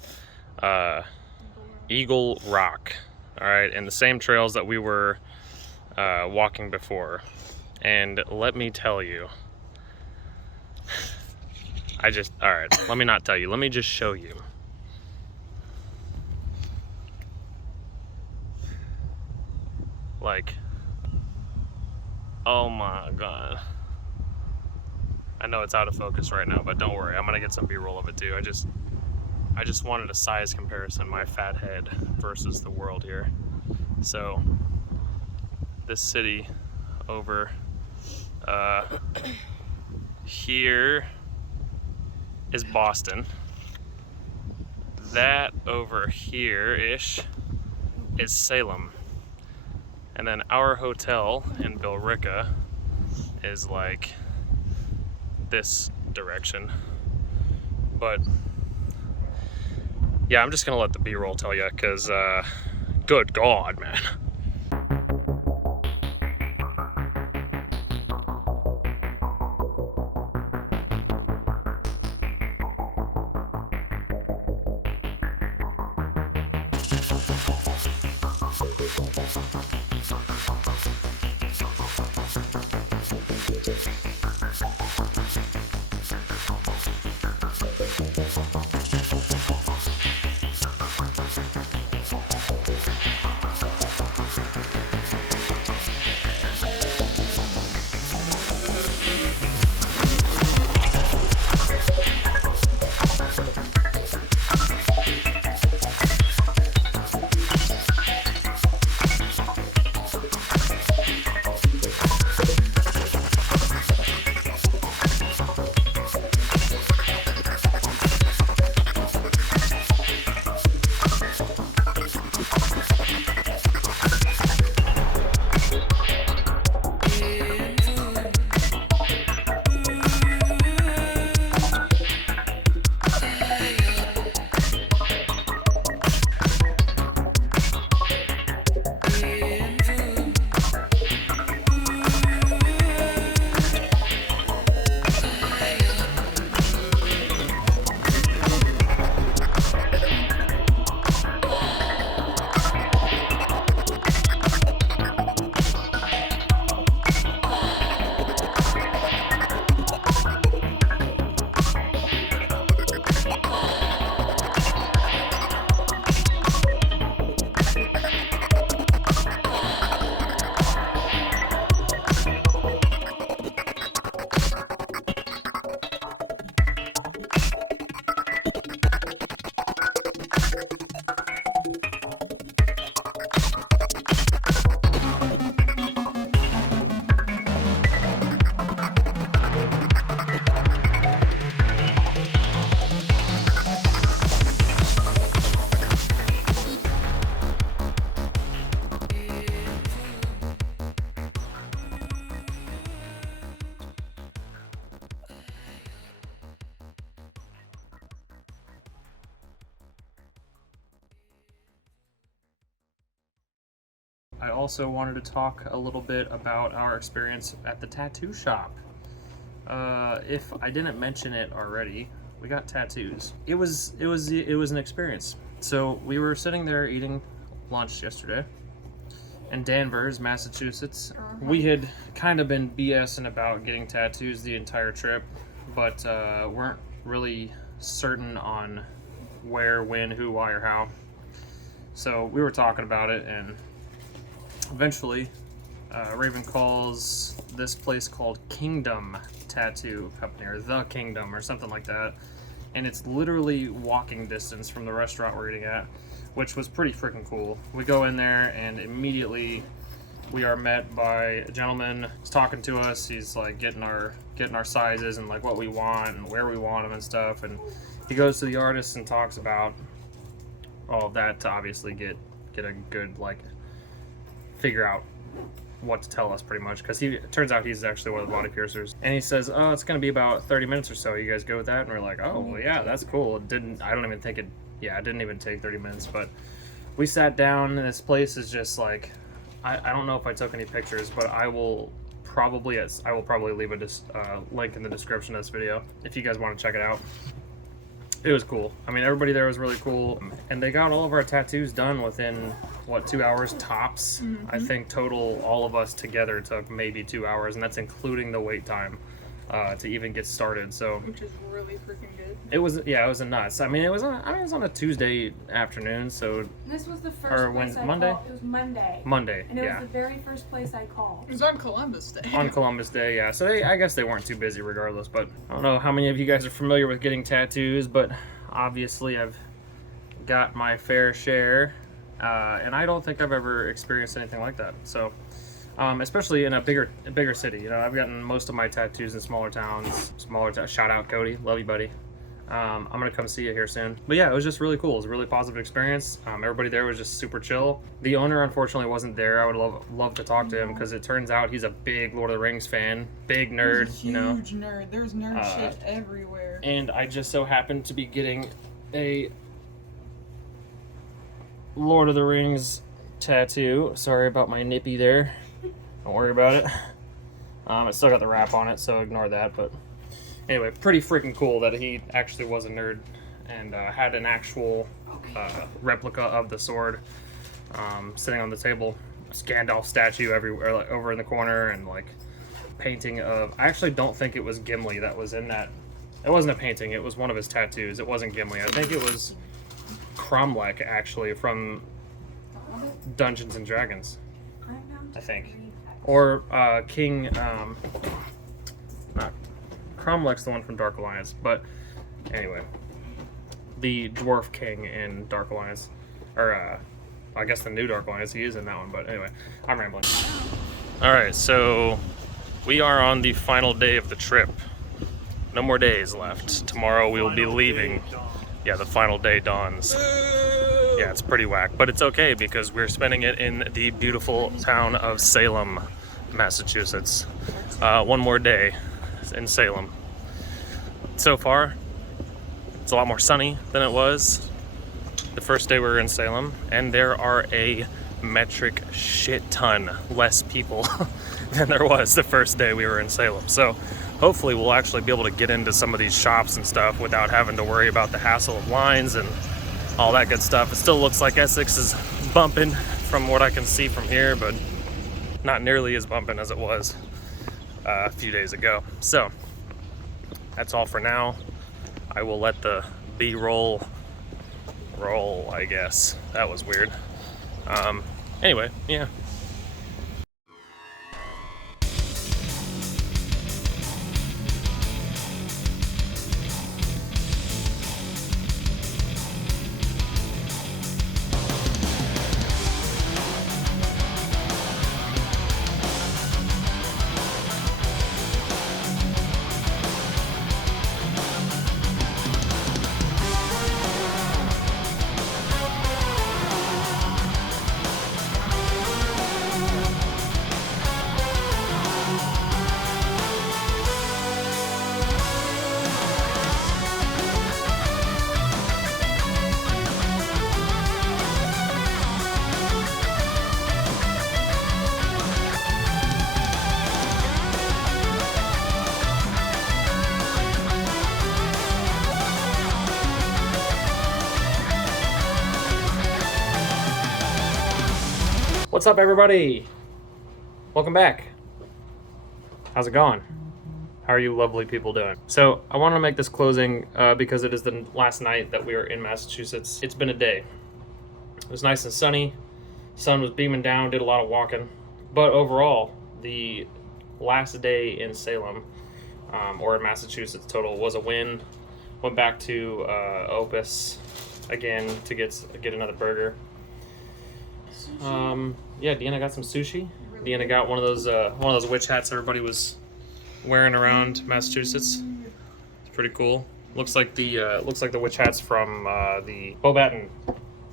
Eagle Rock, all right, and the same trails that we were walking before. And let me tell you, all right, let me not tell you, let me just show you. Like, oh my God. I know it's out of focus right now, but don't worry, I'm gonna get some B-roll of it too. I just wanted a size comparison, my fat head versus the world here. So this city over here is Boston. That over here-ish is Salem. And then our hotel in Billerica is like this direction. But yeah, I'm just gonna let the B-roll tell you, because good God, man. I also wanted to talk a little bit about our experience at the tattoo shop. If I didn't mention it already, we got tattoos. It was an experience. So we were sitting there eating lunch yesterday in Danvers, Massachusetts. We had kind of been BSing about getting tattoos the entire trip, but weren't really certain on where, when, who, why, or how. So we were talking about it, and eventually Raven calls this place called Kingdom Tattoo Company, or The Kingdom, or something like that. And it's literally walking distance from the restaurant we're eating at, which was pretty freaking cool. We go in there and immediately we are met by a gentleman. He's talking to us. He's like getting our sizes and like what we want and where we want them and stuff. And he goes to the artist and talks about all of that to obviously get a good, like, figure out what to tell us pretty much, because it turns out he's actually one of the body piercers. And he says, oh, it's gonna be about 30 minutes or so. You guys go with that? And we're like, oh well, yeah, that's cool. It didn't even take 30 minutes. But we sat down, and this place is just like, I don't know if I took any pictures, but I will probably leave a link in the description of this video if you guys want to check it out. It was cool. I mean, everybody there was really cool, and they got all of our tattoos done within, what, 2 hours tops? Mm-hmm. I think total, all of us together took maybe 2 hours, and that's including the wait time to even get started. So, which is really freaking good. It was a nuts. I mean, it was on a Tuesday afternoon, so. This was the first or place Monday? Called. It was Monday. Monday, and it yeah. was the very first place I called. It was on Columbus Day. On Columbus Day, yeah. So I guess they weren't too busy regardless, but I don't know how many of you guys are familiar with getting tattoos, but obviously I've got my fair share, and I don't think I've ever experienced anything like that. So, especially in a bigger city. You know, I've gotten most of my tattoos in smaller towns. Shout out Cody, love you, buddy. I'm gonna come see you here soon. But yeah, it was just really cool. It was a really positive experience. Everybody there was just super chill. The owner unfortunately wasn't there. I would love to talk to him, because it turns out he's a big Lord of the Rings fan, big nerd. He's a huge nerd. There's nerd shit everywhere. And I just so happened to be getting a Lord of the Rings tattoo. Sorry about my nippy there. Don't worry about it. It still got the wrap on it, so ignore that. But anyway, pretty freaking cool that he actually was a nerd and had an actual replica of the sword sitting on the table. Gandalf statue everywhere, like, over in the corner, and like painting of. I actually don't think it was Gimli that was in that. It wasn't a painting. It was one of his tattoos. It wasn't Gimli. I think it was Cromlech, actually, from Dungeons and Dragons. I think. Or King. Not Cromlech's the one from Dark Alliance, but anyway, the Dwarf King in Dark Alliance, or I guess the new Dark Alliance. He is in that one, but anyway, I'm rambling. All right, so we are on the final day of the trip. No more days left. Tomorrow we will be leaving. Yeah, the final day dawns. Yeah, it's pretty whack, but it's okay because we're spending it in the beautiful town of Salem, Massachusetts. One more day in Salem. So far, it's a lot more sunny than it was the first day we were in Salem, and there are a metric shit ton less people than there was the first day we were in Salem. So hopefully we'll actually be able to get into some of these shops and stuff without having to worry about the hassle of lines and all that good stuff. It still looks like Essex is bumping from what I can see from here, but not nearly as bumping as it was a few days ago. So that's all for now. I will let the B-roll roll, I guess. That was weird. Anyway, yeah. What's up, everybody? Welcome back. How's it going? How are you lovely people doing? So I want to make this closing because it is the last night that we were in Massachusetts. It's been a day. It was nice and sunny. Sun was beaming down, did a lot of walking. But overall, the last day in Salem, or in Massachusetts total, was a win. Went back to Opus again to get another burger. Yeah, Deanna got some sushi. Deanna got one of those witch hats everybody was wearing around Massachusetts. It's pretty cool. Looks like the witch hats from the BWAM.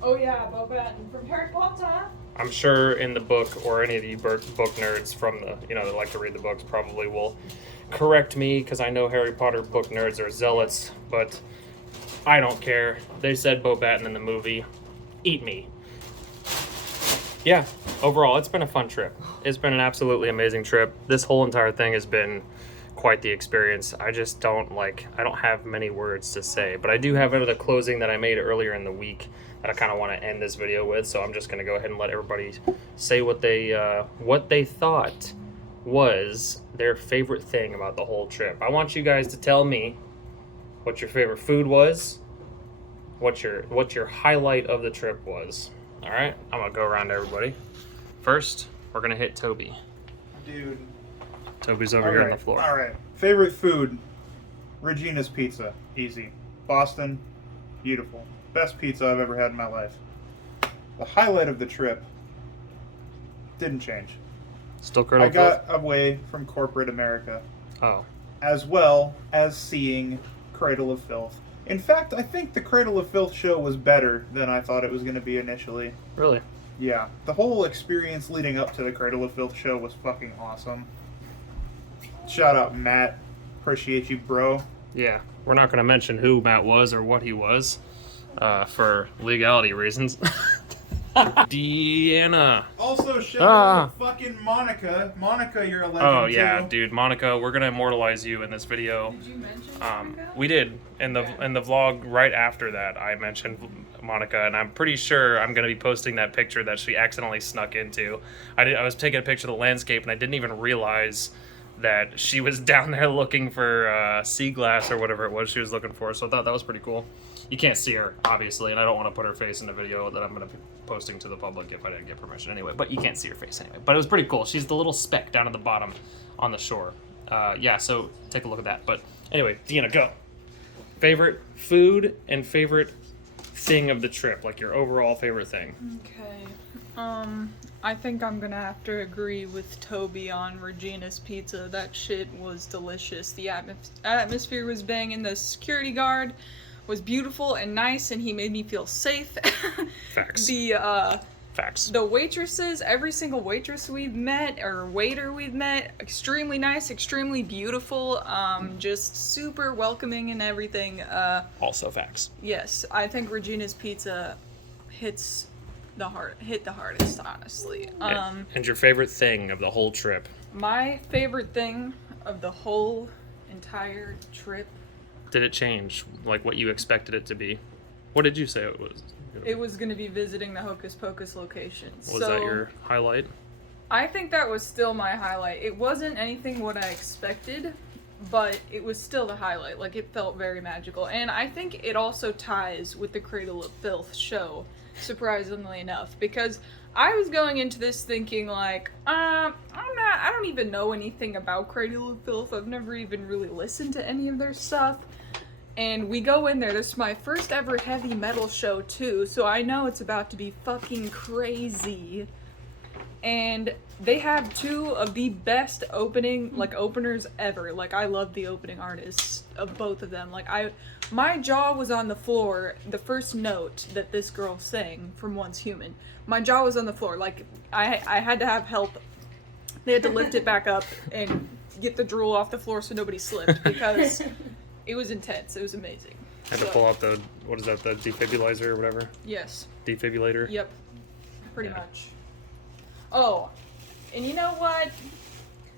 Oh yeah, Boban from Harry Potter. I'm sure in the book, or any of you book nerds from the that like to read the books probably will correct me, because I know Harry Potter book nerds are zealots, but I don't care. They said Bobaton in the movie. Eat me. Yeah, overall, it's been a fun trip. It's been an absolutely amazing trip. This whole entire thing has been quite the experience. I just don't have many words to say, but I do have another closing that I made earlier in the week that I kind of want to end this video with, so I'm just going to go ahead and let everybody say what they thought was their favorite thing about the whole trip. I want you guys to tell me what your favorite food was, what your highlight of the trip was. All right, I'm gonna go around to everybody. First, we're gonna hit Toby. Dude. Toby's over here on the floor. All right. Favorite food? Regina's Pizza. Easy. Boston. Beautiful. Best pizza I've ever had in my life. The highlight of the trip didn't change. Still Cradle I of Filth? got away from corporate America. Oh. As well as seeing Cradle of Filth. In fact, I think the Cradle of Filth show was better than I thought it was going to be initially. Really? Yeah. The whole experience leading up to the Cradle of Filth show was fucking awesome. Shout out, Matt. Appreciate you, bro. Yeah. We're not going to mention who Matt was or what he was for legality reasons. Deanna. Also, shout out to fucking Monica. Monica, you're a legend. Oh yeah, too. dude, Monica, we're gonna immortalize you in this video. Did you mention Monica? We did in the vlog right after that. I mentioned Monica, and I'm pretty sure I'm gonna be posting that picture that she accidentally snuck into. I was taking a picture of the landscape, and I didn't even realize that she was down there looking for sea glass or whatever it was she was looking for. So I thought that was pretty cool. You can't see her, obviously, and I don't want to put her face in the video that I'm going to be posting to the public if I didn't get permission anyway. But you can't see her face anyway. But it was pretty cool. She's the little speck down at the bottom on the shore. Yeah, so take a look at that. But anyway, Deanna, go. Favorite food and favorite thing of the trip, like your overall favorite thing. Okay. I think I'm gonna have to agree with Toby on Regina's Pizza. That shit was delicious. The atmosphere was banging. The security guard was beautiful and nice, and he made me feel safe. Facts. Facts. The waitresses, every single waitress we've met, or waiter we've met, extremely nice, extremely beautiful, just super welcoming and everything. Also facts. Yes, I think Regina's Pizza hit the hardest, honestly. And your favorite thing of the whole trip? My favorite thing of the whole entire trip. Did it change, like what you expected it to be? What did you say it was? It was going to be visiting the Hocus Pocus locations. Was that your highlight? I think that was still my highlight. It wasn't anything what I expected, but it was still the highlight. Like, it felt very magical. And I think it also ties with the Cradle of Filth show, surprisingly enough, because I was going into this thinking like, I don't even know anything about Cradle of Filth. I've never even really listened to any of their stuff. And we go in there, this is my first ever heavy metal show too, so I know it's about to be fucking crazy. And they have two of the best openers ever. Like, I love the opening artists of both of them. Like, my jaw was on the floor the first note that this girl sang from Once Human. My jaw was on the floor. Like, I had to have help. They had to lift it back up and get the drool off the floor so nobody slipped, because it was intense. It was amazing. Had to pull out the, what is that, the defibrillator or whatever? Yes. Defibrillator? Yep. Pretty much. Oh, and you know what?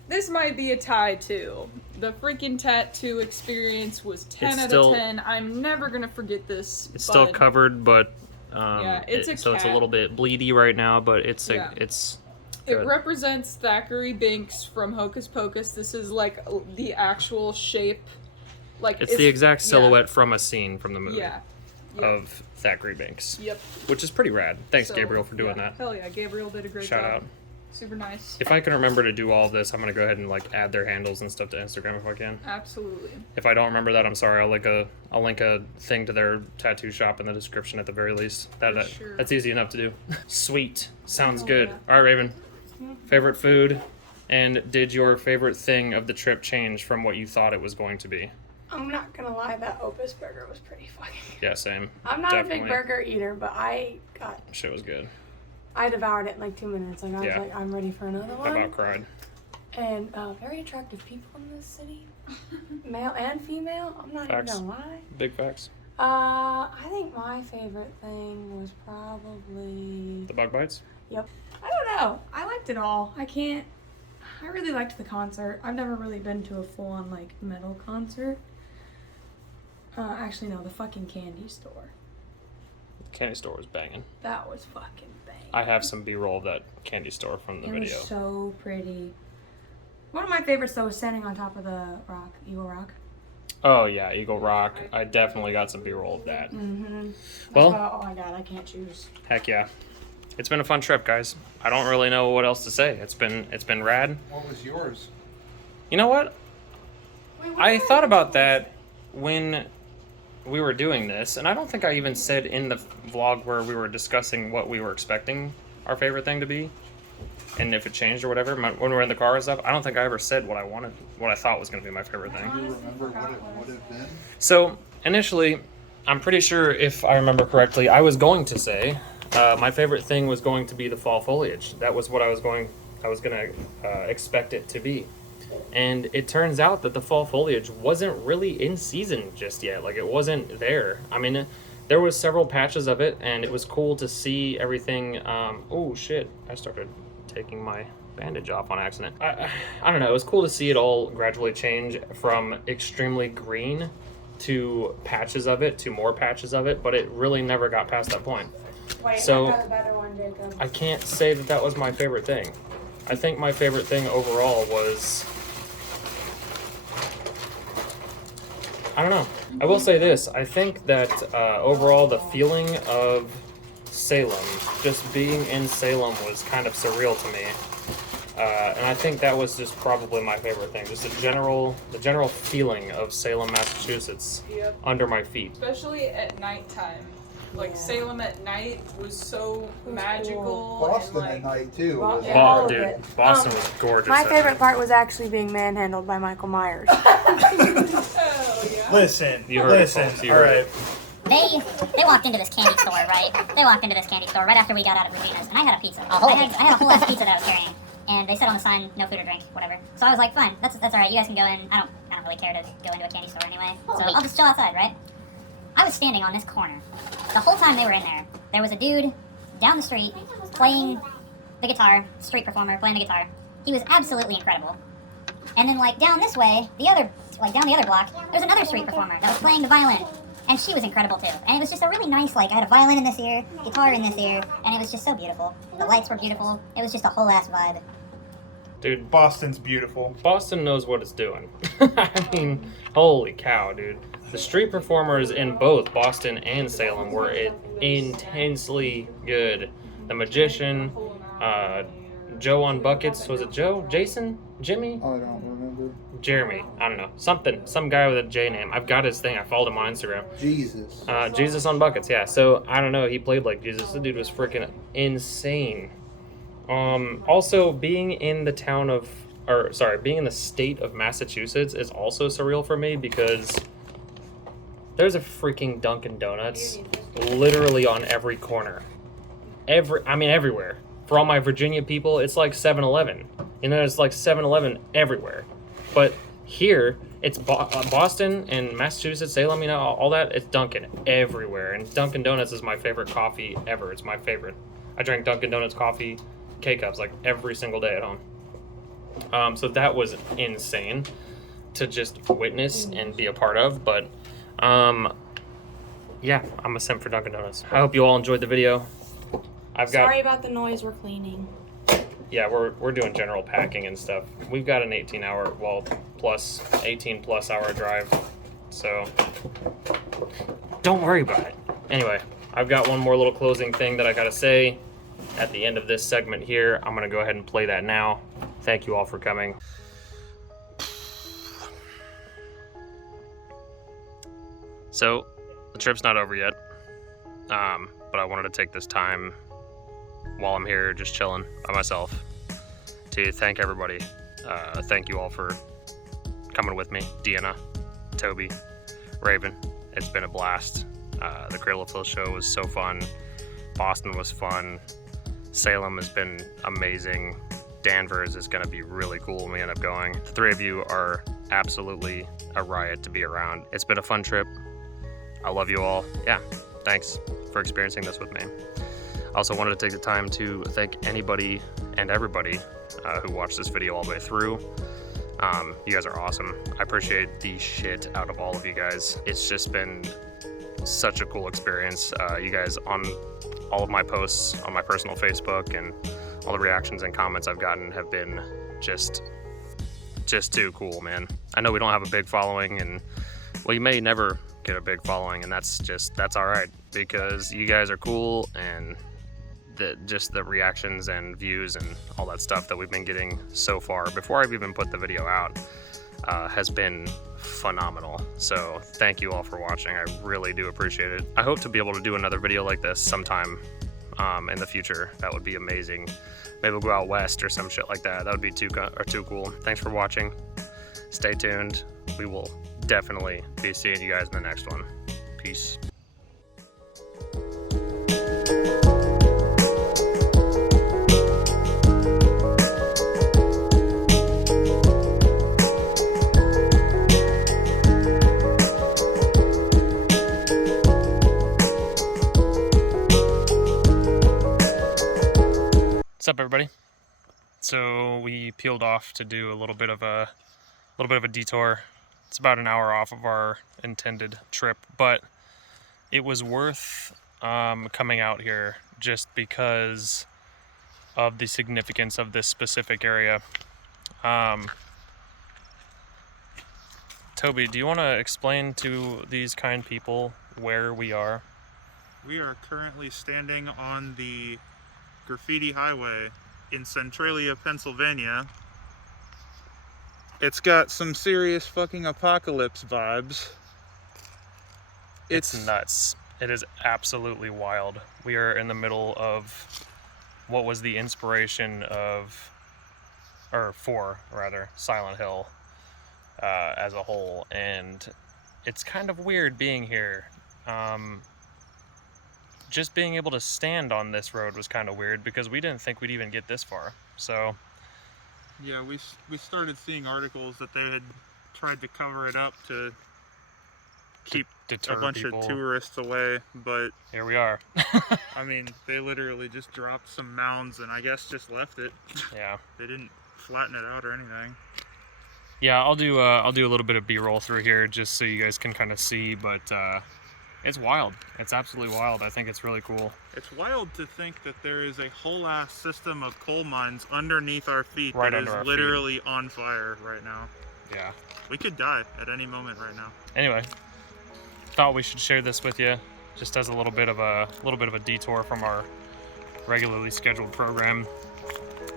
This might be a tie too. The freaking tattoo experience was 10 out of 10. I'm never gonna forget this. It's still covered, but Yeah, it's a so it's a cat. little bit bleedy right now, but it's Yeah. it's It good. represents Thackeray Binks from Hocus Pocus. This is like the actual shape. Like It's the exact yeah. silhouette from a scene from the movie Yeah. of Thackeray Binks. Yep. Which is pretty rad. Thanks, So, Gabriel, for doing yeah. that. Hell yeah, Gabriel did a great Shout job. out. Super nice. If I can remember to do all of this, I'm gonna go ahead and like add their handles and stuff to Instagram if I can. Absolutely. If I don't remember that, I'm sorry. I'll link a thing to their tattoo shop in the description at the very least. Sure. That's easy enough to do. Sweet. Sounds Oh, good. yeah. All right, Raven. Favorite food, and did your favorite thing of the trip change from what you thought it was going to be? I'm not gonna lie, that Opus burger was pretty fucking. Yeah, same. I'm not a Definitely. big burger eater, but I Shit was good. devoured it in like 2 minutes. Like I was Yeah. like, I'm ready for another I one. about cried. And very attractive people in this city, male and female. I'm not Facts. even gonna lie. Big facts. I think my favorite thing was probably. The bug bites? Yep. I don't know. I liked it all. I really liked the concert. I've never really been to a full-on like metal concert. Actually, no, the fucking candy store. Candy store was banging. That was fucking banging. I have some B-roll of that candy store from the It video. was so pretty. One of my favorites though was standing on top of the rock, Eagle Rock. Oh yeah, Eagle Rock. I definitely got some B-roll of that. Mm-hmm. Well- oh my god, I can't choose. Heck yeah. It's been a fun trip, guys. I don't really know what else to say. It's been rad. What was yours? You know what? I thought about that when we were doing this, and I don't think I even said in the vlog where we were discussing what we were expecting our favorite thing to be, and if it changed or whatever. When we were in the car and stuff, I don't think I ever said what I thought was going to be my favorite thing. Do you remember what it would have been? So initially, I'm pretty sure if I remember correctly, I was going to say my favorite thing was going to be the fall foliage. That was what I was going to expect it to be. And it turns out that the fall foliage wasn't really in season just yet. Like, it wasn't there. I mean, there was several patches of it, and it was cool to see everything. Oh, shit. I started taking my bandage off on accident. I don't know. It was cool to see it all gradually change from extremely green to patches of it to more patches of it, but it really never got past that point. Wait, So- I got a better one, Jacob. I can't say that that was my favorite thing. I think my favorite thing overall was... I don't know. I will say this. I think that overall the feeling of Salem, just being in Salem, was kind of surreal to me. And I think that was just probably my favorite thing. Just the general feeling of Salem, Massachusetts Yep. under my feet. Especially at nighttime. Like Yeah. Salem at night was so was magical. Boston and, at night too. Well, was yeah. all of Dude, it. Boston was gorgeous. My that favorite night. part was actually being manhandled by Michael Myers. Oh yeah. Listen, You heard it, folks. You heard it. They walked into this candy store, right? They walked into this candy store right after we got out of Regina's, and I had a pizza. I had a whole ass pizza that I was carrying, and they said on the sign, no food or drink, whatever. So I was like, fine, that's all right. You guys can go in. I don't really care to go into a candy store anyway. So I'll just chill outside, right? I was standing on this corner. The whole time they were in there, there was a dude down the street playing the guitar, street performer playing the guitar. He was absolutely incredible. And then like down this way, down the other block, there's another street performer that was playing the violin. And she was incredible too. And it was just a really nice, like, I had a violin in this ear, guitar in this ear, and it was just so beautiful. The lights were beautiful. It was just a whole ass vibe. Dude, Boston's beautiful. Boston knows what it's doing. I mean, holy cow, dude. The street performers in both Boston and Salem were intensely good. The Magician, Joe on Buckets, was it Joe? Jason? Jimmy? I don't remember. Jeremy? I don't know. Some guy with a J name. I've got his thing. I followed him on Instagram. Jesus. Jesus on Buckets, yeah. So, I don't know. He played like Jesus. The dude was freaking insane. Also, being in the being in the state of Massachusetts is also surreal for me because there's a freaking Dunkin' Donuts literally on every corner. Everywhere. For all my Virginia people, it's like 7-Eleven. You know, it's like 7-Eleven everywhere. But here, it's Boston and Massachusetts, Salem, you know, all that, it's Dunkin' everywhere. And Dunkin' Donuts is my favorite coffee ever. It's my favorite. I drink Dunkin' Donuts coffee, K-Cups, like every single day at home. So that was insane to just witness and be a part of. But Yeah, I'm a simp for Dunkin' Donuts. I hope you all enjoyed the video. Sorry about the noise, we're cleaning. Yeah, we're doing general packing and stuff. We've got an 18-hour, well, plus 18+ hour drive, so don't worry about it. Anyway, I've got one more little closing thing that I gotta say at the end of this segment here. I'm gonna go ahead and play that now. Thank you all for coming. So, the trip's not over yet, but I wanted to take this time while I'm here just chilling by myself to thank everybody. Thank you all for coming with me. Deanna, Toby, Raven, it's been a blast. The Cradle Hill show was so fun. Boston was fun. Salem has been amazing. Danvers is going to be really cool when we end up going. The three of you are absolutely a riot to be around. It's been a fun trip. I love you all. Yeah, thanks for experiencing this with me. I also wanted to take the time to thank anybody and everybody who watched this video all the way through. You guys are awesome. I appreciate the shit out of all of you guys. It's just been such a cool experience. You guys on all of my posts on my personal Facebook and all the reactions and comments I've gotten have been just too cool, man. I know we don't have a big following, and well, you may never get a big following, and that's all right, because you guys are cool, and just the reactions and views and all that stuff that we've been getting so far before I've even put the video out has been phenomenal. So thank you all for watching. I really do appreciate it. I hope to be able to do another video like this sometime in the future. That would be amazing. Maybe we'll go out west or some shit like that. That would be too cool. Thanks for watching. Stay tuned. We will definitely be seeing you guys in the next one. Peace. What's up, everybody? So we peeled off to do a little bit of a detour. It's about an hour off of our intended trip, but it was worth coming out here just because of the significance of this specific area. Toby, do you want to explain to these kind people where we are? We are currently standing on the Graffiti Highway in Centralia, Pennsylvania. It's got some serious fucking apocalypse vibes. It's nuts. It is absolutely wild. We are in the middle of what was the inspiration for Silent Hill as a whole, and it's kind of weird being here. Just being able to stand on this road was kind of weird because we didn't think we'd even get this far. So yeah, we started seeing articles that they had tried to cover it up to keep a bunch of tourists away, but here we are. I mean, they literally just dropped some mounds and I guess just left it. Yeah. They didn't flatten it out or anything. Yeah, I'll do a little bit of B-roll through here just so you guys can kind of see, but it's wild. It's absolutely wild. I think it's really cool. It's wild to think that there is a whole ass system of coal mines underneath our feet that is literally on fire right now. Yeah. We could die at any moment right now. Anyway, thought we should share this with you just as a little bit of a detour from our regularly scheduled program.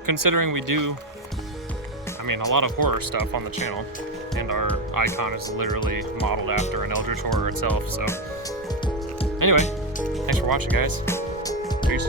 Considering we do, I mean, a lot of horror stuff on the channel, and our icon is literally modeled after an Eldritch horror itself. So anyway, thanks for watching, guys. Peace.